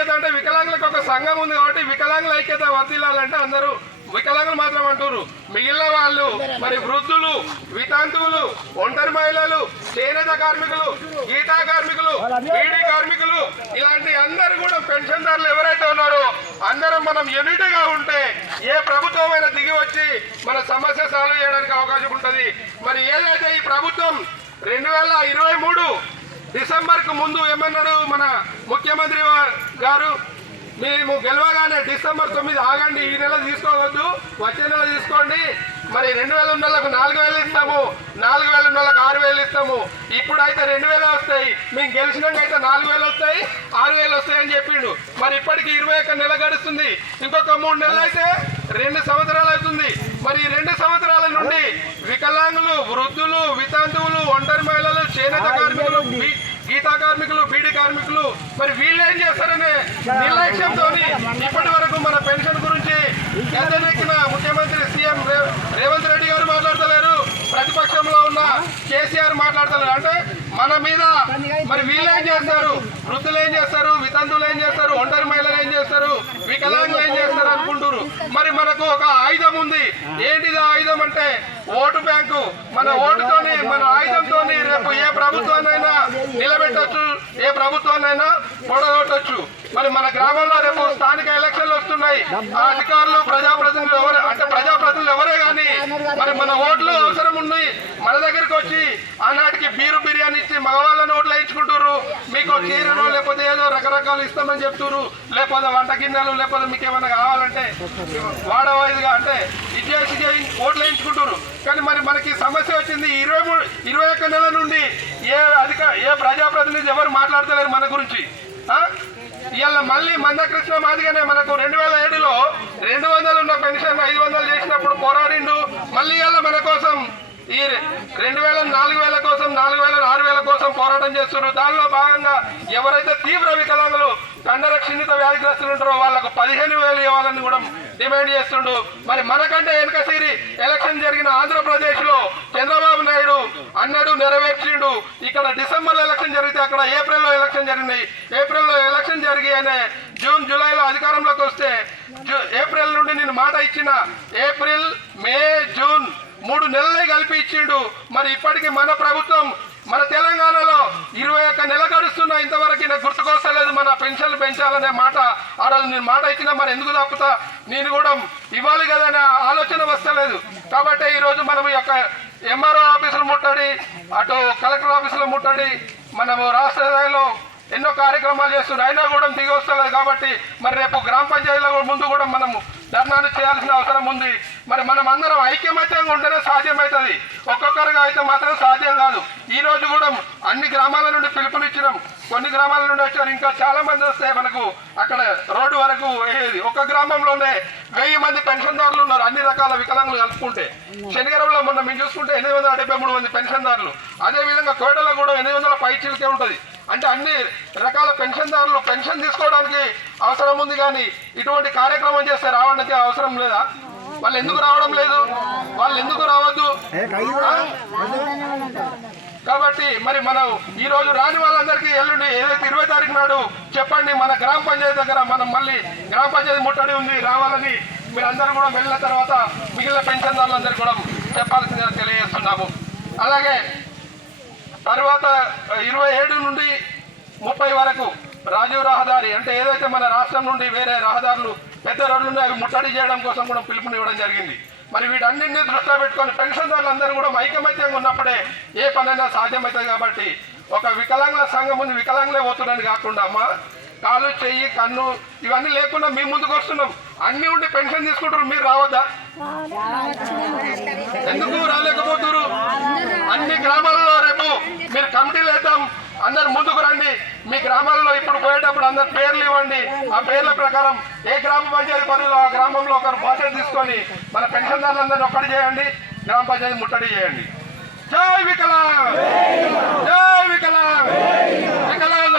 ఐక్యత అంటే వికలాంగులకు ఒక సంఘం ఉంది కాబట్టి వికలాంగుల ఐక్యత వర్తిల్లాలంటే అందరూ వికలాంగులు మాత్రం అంటారు మిగిలిన వాళ్ళు మరి వృద్ధులు వితాంతువులు ఒంటరి మహిళలు చేనేత కార్మికులు గీతా కార్మికులు బీడీ కార్మికులు ఇలాంటి అందరు కూడా పెన్షన్దారులు ఎవరైతే ఉన్నారో అందరం మనం యూనిట్గా ఉంటే ఏ ప్రభుత్వమైనా దిగి వచ్చి మన సమస్య సాల్వ్ చేయడానికి అవకాశం ఉంటుంది. మరి ఏదైతే ఈ ప్రభుత్వం రెండు వేల ఇరవై మూడు డిసెంబర్కు ముందు ఏమన్నాడు మన ముఖ్యమంత్రి వారు గారు మేము గెలవగానే డిసెంబర్ తొమ్మిది ఆగండి ఈ నెల తీసుకోవద్దు వచ్చే నెల తీసుకోండి. మరి రెండు వేల ఉన్నోళ్ళకు నాలుగు వేలు ఇస్తాము నాలుగు వేల ఉన్నోళ్ళకి ఆరు వేలు ఇస్తాము. ఇప్పుడైతే రెండు వేలు వస్తాయి. మేము గెలిచినాక అయితే నాలుగు వేలు వస్తాయి ఆరు వేలు వస్తాయి అని చెప్పిండు. మరి ఇప్పటికి ఇరవై ఒక్క నెల గడుస్తుంది. ఇంకొక మూడు నెలలు అయితే రెండు సంవత్సరాలు అవుతుంది. మరి రెండు సంవత్సరాల నుండి వికలాంగులు వృద్ధులు వితంతువులు ఒంటరి మహిళలు చేనేత కార్మికులు బీ- గీతా కార్మికులు బీడీ కార్మికులు మరి వీళ్ళు ఏం చేస్తారనే నిర్లక్ష్యంతో ఇప్పటి వరకు మన పెన్షన్ గురించి గద్దెనెక్కిన ముఖ్యమంత్రి సీఎం రేవంత్ రెడ్డి గారు మాట్లాడతలేరు. ప్రతిపక్షంలో ఉన్న కేసీఆర్ మాట్లాడతలేరు. అంటే మన మీద మరి వీళ్ళు ఏం చేస్తారు? వృద్ధులు ఏం చేస్తారు? వితంతువులు ఏం చేస్తారు? ఒంటరి మహిళలు ఏం చేస్తారు? వికలాంగులు ఏం చేస్తారు అనుకుంటారు మరి మనకు ఒక ఆయుధం ఉంది. ఏంటిది ఆయుధం అంటే? Vote bank. మన ఓటుతోని మన ఆయుధంతోని రేపు ఏ ప్రభుత్వాన్ని నిలబెట్టొచ్చు ఏ ప్రభుత్వాన్నైనా పొడగొట్టచ్చు. మరి మన గ్రామంలో రేపు స్థానిక ఎలక్షన్లు వస్తున్నాయి. ఆ అధికారులు ప్రజాప్రతినిధులు ఎవరు? అంటే ప్రజాప్రతినిధులు ఎవరే కానీ మరి మన ఓట్లు అవసరం ఉన్నాయి. మన దగ్గరికి వచ్చి ఆనాటికి బీరు బిర్యానీ ఇచ్చి మగవాళ్ళని ఓట్లు వేయించుకుంటారు మీకు చీరను లేకపోతే ఏదో పథకాలు ఇస్తామని చెప్తున్నారు లేకపోతే వంట గిన్నెలు లేకపోతే మీకు ఏమైనా కావాలంటే వాడవాయిదిగా అంటే ఇది చేసి ఓట్లు వేయించుకుంటారు కానీ మరి మనకి సమస్య వచ్చింది ఇరవై మూడు ఇరవై ఒక్క నెల నుండి ఏ అధిక ఏ ప్రజాప్రతినిధి ఎవరు మాట్లాడతలేరు మన గురించి ఆ? ఇవాళ మళ్ళీ మందకృష్ణ మాదిగానే మనకు రెండు వేల ఏడులో రెండు వందలు ఉన్న పెన్షన్ ఐదు వందలు చేసినప్పుడు పోరాడిండు మళ్ళీ ఇవాళ మన కోసం ఈ రెండు వేల నాలుగు వేల కోసం నాలుగు వేల ఆరు వేల కోసం పోరాటం చేస్తున్నారు. దానిలో భాగంగా ఎవరైతే తీవ్ర వికలాంగులు కండర క్షీణిత వ్యాధిగ్రస్తులు ఉంటారో వాళ్ళకు పదిహేను వేలు ఇవ్వాలని కూడా డిమాండ్ చేస్తుండు. మరి మనకంటే వెనకసిరి ఎలక్షన్ జరిగిన ఆంధ్రప్రదేశ్లో చంద్రబాబు నాయుడు అన్నాడు నెరవేర్చిండు. ఇక్కడ డిసెంబర్ ఎలక్షన్ జరిగితే అక్కడ ఏప్రిల్లో ఎలక్షన్ జరిగింది. ఏప్రిల్లో ఎలక్షన్ జరిగి అనే జూన్ జూలైలో అధికారంలోకి వస్తే జూ- ఏప్రిల్ నుండి నేను మాట ఇచ్చిన ఏప్రిల్ మే జూన్ మూడు నెలలే కలిపి ఇచ్చిండు. మరి ఇప్పటికీ మన ప్రభుత్వం మన తెలంగాణలో ఇరవై ఒక్క నెల గడుస్తున్నా ఇంతవరకు నాకు గుర్తుకొస్తలేదు మన పెన్షన్లు పెంచాలనే మాట. ఆ రోజు నేను మాట ఇచ్చినా మరి ఎందుకు తప్పుతా? నేను కూడా ఇవ్వాలి కదనే ఆలోచన వస్తలేదు. కాబట్టి ఈరోజు మనం ఈ యొక్క ఎంఆర్ఓ ఆఫీసులు ముట్టడి అటు కలెక్టర్ ఆఫీసులు ముట్టడి మనము రాష్ట్ర స్థాయిలో ఎన్నో కార్యక్రమాలు చేస్తున్నారు అయినా కూడా దిగి వస్తలేదు కాబట్టి మరి రేపు గ్రామ పంచాయతీల ముందు కూడా మనము ధర్నాలు చేయాల్సిన అవసరం ఉంది. మరి మనం అందరం ఐక్యమత్యంగా ఉంటేనే సాధ్యమవుతుంది ఒక్కొక్కరుగా అయితే మాత్రం సాధ్యం కాదు. ఈ రోజు కూడా అన్ని గ్రామాల నుండి పిలుపునిచ్చినాం. కొన్ని గ్రామాల నుండి వచ్చారు. ఇంకా చాలా మంది వస్తే మనకు అక్కడ రోడ్డు వరకు వేయేది ఒక గ్రామంలోనే వెయ్యి మంది పెన్షన్దారులు ఉన్నారు. అన్ని రకాల వికలాంగులు కలుపుకుంటే. శనిగరంలో మొన్న మేము చూసుకుంటే ఎనిమిది వందల డెబ్బై మూడు మంది పెన్షన్దారులు. అదే విధంగా కోడలో కూడా ఎనిమిది వందల పైచీలకే ఉంటుంది. అంటే అన్ని రకాల పెన్షన్దారులు పెన్షన్ తీసుకోవడానికి అవసరం ఉంది కానీ ఇటువంటి కార్యక్రమం చేస్తే రావడానికి అవసరం లేదా? వాళ్ళు ఎందుకు రావడం లేదు? వాళ్ళు ఎందుకు రావద్దు? కాబట్టి మరి మనం ఈ రోజు రాని వాళ్ళందరికీ ఎల్లుండి ఏదైతే ఇరవై తారీఖు నాడు చెప్పండి మన గ్రామ పంచాయతీ దగ్గర మనం మళ్ళీ గ్రామ పంచాయతీ ముట్టడి ఉంది రావాలని మీరందరూ కూడా వెళ్ళిన తర్వాత మిగిలిన పెన్షన్దారులందరికీ కూడా చెప్పాల్సిందిగా తెలియజేస్తున్నాము. అలాగే తర్వాత ఇరవై ఏడు నుండి ముప్పై వరకు రాజీవ్ రహదారి అంటే ఏదైతే మన రాష్ట్రం నుండి వేరే రహదారులు పెద్ద రోడ్లు అవి ముట్టడి చేయడం కోసం కూడా పిలుపునివ్వడం జరిగింది. మరి వీటన్నింటినీ దృష్టిలో పెట్టుకొని పెన్షన్దారులందరూ కూడా ఐకమత్యంగా ఉన్నప్పుడే ఏ పనైనా సాధ్యమవుతుంది కాబట్టి ఒక వికలాంగుల సంఘం ముందు వికలాంగులే పోతున్నారని కాకుండా అమ్మా కాలు చెయ్యి కన్ను ఇవన్నీ లేకుండా మీ ముందుకు వస్తున్నాం. అన్ని ఉండి పెన్షన్ తీసుకుంటారు మీరు రావద్దా. ఎందుకు రాలేకపోతున్నారు? అన్ని గ్రామాలలో అందరు ముందుకు రండి. మీ గ్రామాల్లో ఇప్పుడు పోయేటప్పుడు అందరు పేర్లు ఇవ్వండి. ఆ పేర్ల ప్రకారం ఏ గ్రామ పంచాయతీ పరిధిలో ఆ గ్రామంలో ఒకరు బాధ్యత తీసుకొని మన పెన్షన్దారులందరినీ ఒక్కటి చేయండి. గ్రామ పంచాయతీ ముట్టడి చేయండి. జై వికలాంగ్! జై వికలాంగ్! వికలాంగ్